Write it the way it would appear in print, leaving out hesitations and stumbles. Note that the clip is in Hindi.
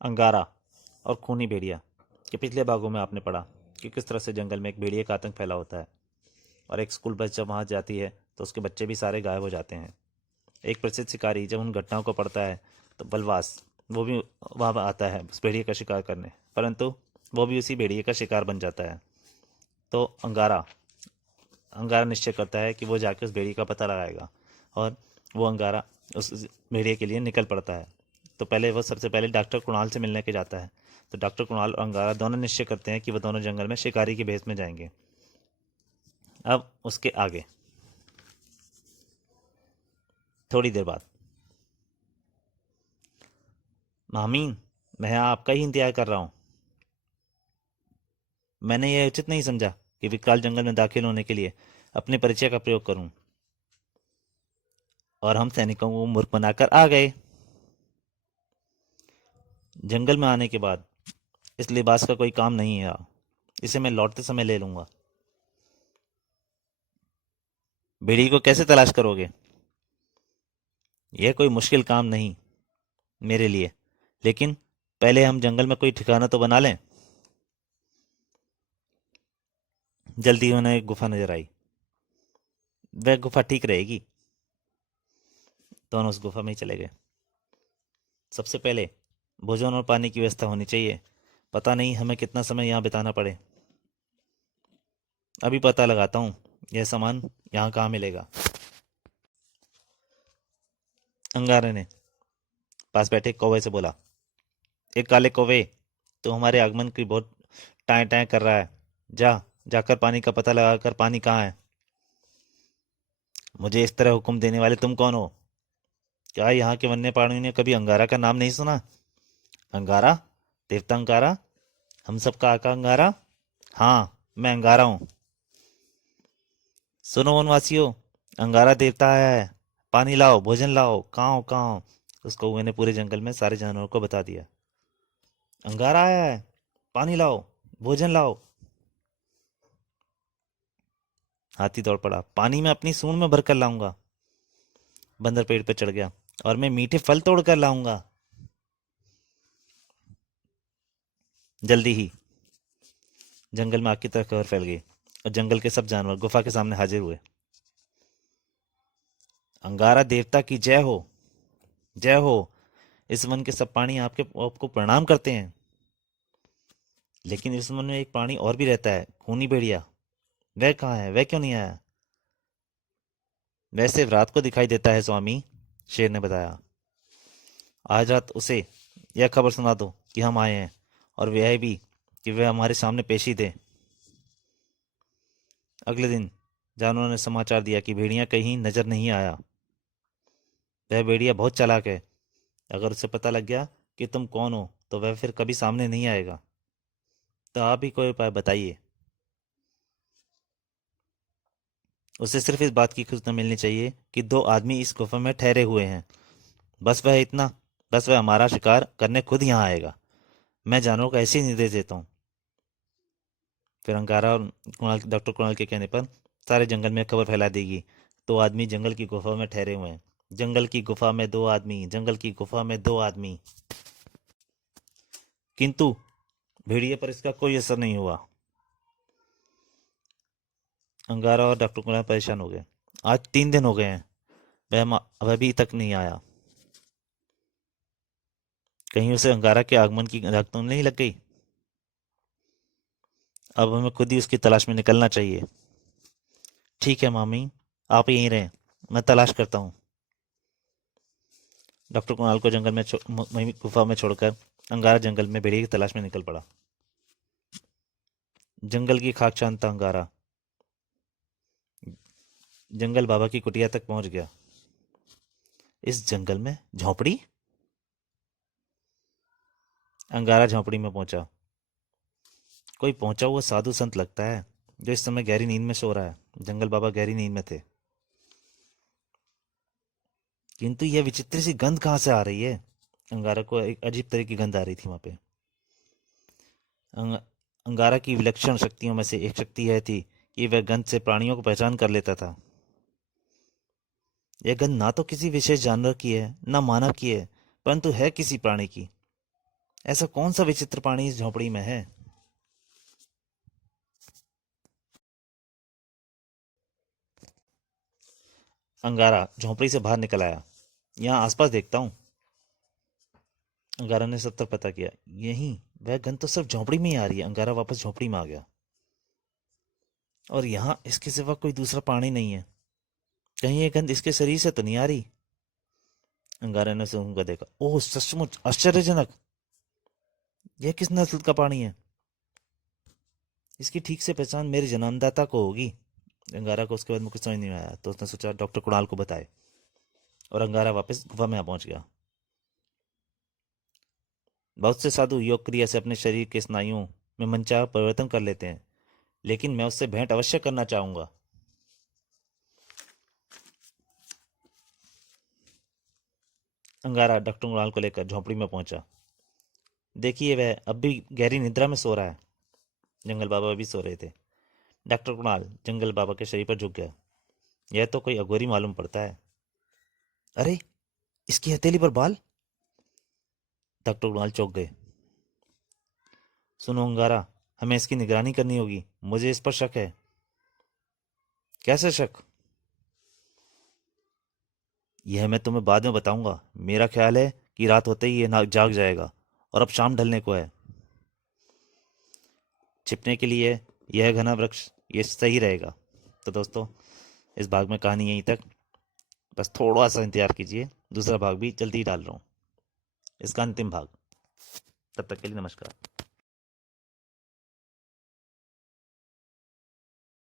अंगारा और खूनी भेड़िया के पिछले भागों में आपने पढ़ा कि किस तरह से जंगल में एक भेड़िए का आतंक फैला होता है और एक स्कूल बस जब वहाँ जाती है तो उसके बच्चे भी सारे गायब हो जाते हैं। एक प्रसिद्ध शिकारी जब उन घटनाओं को पढ़ता है तो बलवास वो भी वहाँ आता है उस भेड़िए का शिकार करने, परंतु वो भी उसी भेड़िए का शिकार बन जाता है। तो अंगारा अंगारा निश्चय करता है कि वो जाके उस भेड़िए का पता लगाएगा और वो अंगारा उस भेड़िए के लिए निकल पड़ता है। तो पहले वो सबसे पहले डॉक्टर कुणाल से मिलने के जाता है। तो डॉक्टर कुणाल और अंगारा दोनों निश्चय करते हैं कि वो दोनों जंगल में शिकारी की भेस में जाएंगे। अब उसके आगे थोड़ी देर बाद, मामीन, मैं आपका ही इंतजार कर रहा हूँ। मैंने यह उचित नहीं समझा कि विकराल जंगल में दाखिल होने के लिए अपने परिचय का प्रयोग करूं, और हम सैनिकों को मूर्ख बनाकर आ गए। जंगल में आने के बाद इस लिबास का कोई काम नहीं है, इसे मैं लौटते समय ले लूंगा। भेड़ी को कैसे तलाश करोगे? यह कोई मुश्किल काम नहीं मेरे लिए, लेकिन पहले हम जंगल में कोई ठिकाना तो बना लें। जल्दी उन्हें एक गुफा नजर आई। वह गुफा ठीक रहेगी। दोनों उस गुफा में ही चले गए। सबसे पहले भोजन और पानी की व्यवस्था होनी चाहिए। पता नहीं हमें कितना समय यहाँ बिताना पड़े। अभी पता लगाता हूँ यह सामान यहाँ कहाँ मिलेगा। अंगारे ने पास बैठे कौवे से बोला, एक काले कौवे, तो हमारे आगमन की बहुत टाएं टाएं कर रहा है। जाकर पानी का पता लगाकर पानी कहाँ है। मुझे इस तरह हुक्म देने वाले तुम कौन हो? क्या यहाँ के वन्य प्राणियों ने कभी अंगारा का नाम नहीं सुना? अंगारा? देवता अंगारा? हम सबका आका अंगारा? हाँ, मैं अंगारा हूँ। सुनो वनवासियों, अंगारा देवता आया है। पानी लाओ, भोजन लाओ, कहाँ हो? उस कौवे ने पूरे जंगल में सारे जानवरों को बता दिया। अंगारा आया है, पानी लाओ, भोजन लाओ। हाथी दौड़ पड़ा, पानी मैं अपनी सूंड में भर कर लाऊंगा। बंदर पेड़ पर चढ़ गया, और मैं मीठे फल तोड़ कर लाऊंगा। जल्दी ही जंगल में आग की तरह खबर फैल गई और जंगल के सब जानवर गुफा के सामने हाजिर हुए। अंगारा देवता की जय हो, जय हो। इस वन के सब प्राणी आपको प्रणाम करते हैं। लेकिन इस वन में एक प्राणी और भी रहता है, खूनी भेड़िया। वह कहाँ है? वह क्यों नहीं आया? वैसे रात को दिखाई देता है स्वामी, शेर ने बताया। आज रात उसे यह खबर सुना दो कि हम आए हैं, और वह भी कि वह हमारे सामने पेशी दे। अगले दिन जानवरों ने समाचार दिया कि भेड़िया कहीं नजर नहीं आया। वह भेड़िया बहुत चालाक है। अगर उसे पता लग गया कि तुम कौन हो तो वह फिर कभी सामने नहीं आएगा। तो आप ही कोई उपाय बताइए। उसे सिर्फ इस बात की सूचना मिलनी चाहिए कि दो आदमी इस गुफा में ठहरे हुए हैं। बस वह इतना। बस वह हमारा शिकार करने खुद यहाँ आएगा। मैं जानवरों को ऐसे ही निर्देश देता हूँ। फिर अंगारा और डॉक्टर कुणाल के कहने पर सारे जंगल में खबर फैला देगी। दो आदमी जंगल की गुफा में ठहरे हुए हैं। जंगल की गुफा में दो आदमी, जंगल की गुफा में दो आदमी। किंतु भेड़िए पर इसका कोई असर नहीं हुआ। अंगारा और डॉक्टर कुणाल परेशान हो गए। आज 3 दिन हो गए हैं, वह अभी तक नहीं आया। कहीं उसे अंगारा के आगमन की दाग तो नहीं लग गई? अब हमें खुद ही उसकी तलाश में निकलना चाहिए। ठीक है मामी, आप यहीं रहें, मैं तलाश करता हूँ। डॉक्टर कुणाल को जंगल में वहीं गुफा में छोड़कर अंगारा जंगल में भेड़िए की तलाश में निकल पड़ा। जंगल की खाक शांत था अंगारा। जंगल बाबा की कुटिया तक पहुंच गया। इस जंगल में झोंपड़ी? अंगारा झोंपड़ी में पहुंचा। कोई पहुंचा हुआ साधु संत लगता है, जो इस समय गहरी नींद में सो रहा है। जंगल बाबा गहरी नींद में थे। किंतु यह विचित्र सी गंध कहाँ से आ रही है? अंगारा को एक अजीब तरह की गंध आ रही थी वहां पे। अंग, अंगारा की विलक्षण शक्तियों में से एक शक्ति यह थी कि वह गंध से प्राणियों को पहचान कर लेता था। यह गंध ना तो किसी विशेष जानवर की है, ना मानव की है, परंतु है किसी प्राणी की। ऐसा कौन सा विचित्र प्राणी इस झोपड़ी में है? अंगारा झोपड़ी से बाहर निकल आया। यहाँ आसपास देखता हूँ। अंगारा ने सब तरफ पता किया। यहीं वह गंध तो सिर्फ झोपड़ी में ही आ रही है। अंगारा वापस झोपड़ी में आ गया। और यहाँ इसके सिवा कोई दूसरा प्राणी नहीं है। कहीं ये गंध इसके शरीर से तो नहीं आ रही? अंगारे ने सूंघकर देखा। ओह, सचमुच आश्चर्यजनक! यह किस नस्ल का प्राणी है? इसकी ठीक से पहचान मेरे जन्मदाता को होगी। अंगारा को उसके बाद में कुछ समझ नहीं आया, तो उसने सोचा डॉक्टर कुणाल को बताए। और अंगारा वापस गुफा में पहुंच गया। बहुत से साधु योग क्रिया से अपने शरीर के स्नायुओं में मनचाहा परिवर्तन कर लेते हैं, लेकिन मैं उससे भेंट अवश्य करना चाहूंगा। अंगारा डॉक्टर कुणाल को लेकर झोंपड़ी में पहुंचा। देखिए, वह अब भी गहरी निद्रा में सो रहा है। जंगल बाबा भी सो रहे थे। डॉक्टर कुणाल जंगल बाबा के शरीर पर झुक गया। यह तो कोई अघोरी मालूम पड़ता है। अरे, इसकी हथेली पर बाल! डॉक्टर कुणाल चौंक गए। सुनो अंगारा, हमें इसकी निगरानी करनी होगी। मुझे इस पर शक है। कैसे शक? यह मैं तुम्हें बाद में बताऊंगा। मेरा ख्याल है कि रात होते ही ये नाग जाग जाएगा, और अब शाम ढलने को है। छिपने के लिए यह घना वृक्ष ये सही रहेगा। तो दोस्तों, इस भाग में कहानी यहीं तक। बस थोड़ा सा इंतजार कीजिए, दूसरा भाग भी जल्दी ही डाल रहा हूँ, इसका अंतिम भाग। तब तक के लिए नमस्कार।